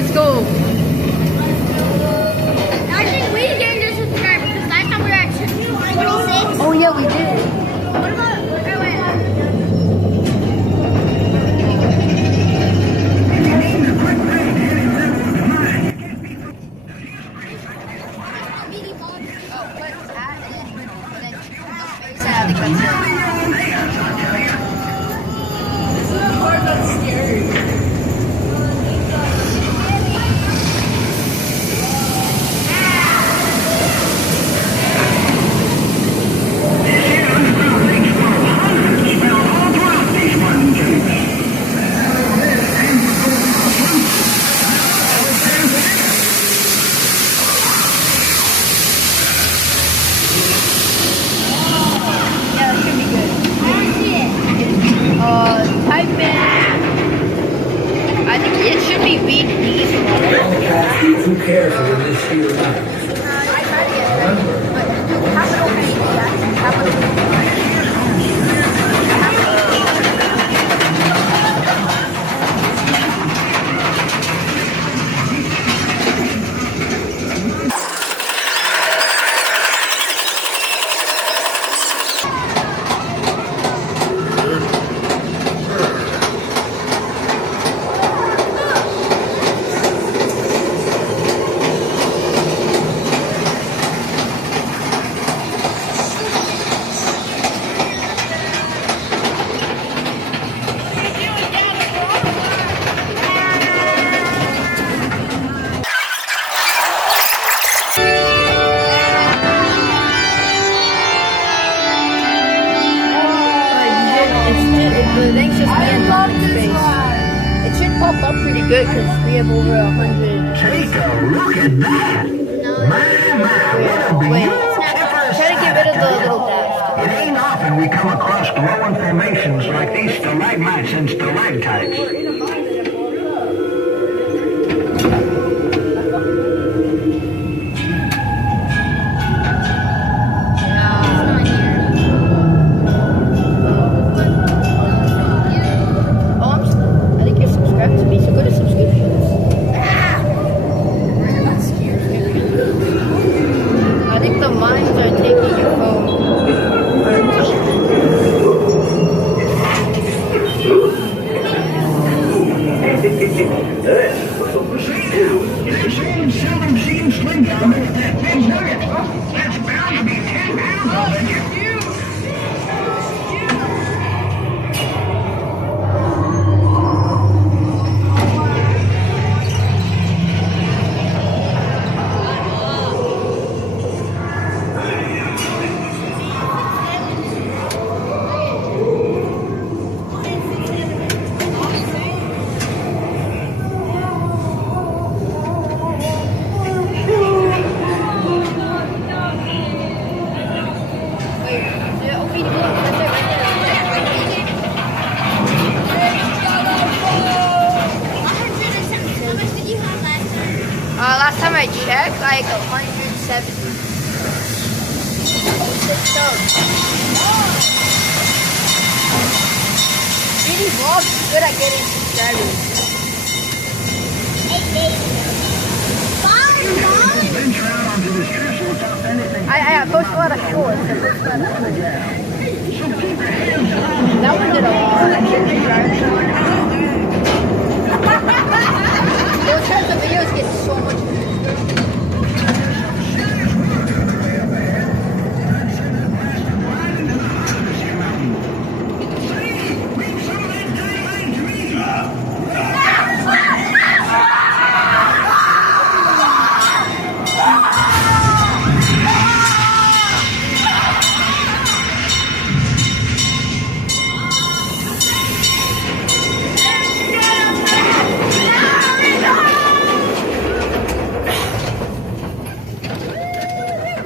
let's go. I think we gained a subscriber because last time we were at 26. Oh yeah, we did. What about, type in. I think it should be beat diesel. Who cares for this here life? The thing's just being locked in space. It should pop up pretty good because we have over 100. Calico, look at that! Wait, try to get rid of the little dash. It ain't often we come across glowing formations like these stalagmites and stalactites. Last time I checked, like 170. BD Vlog's good at getting subscribers. I post a lot of shorts.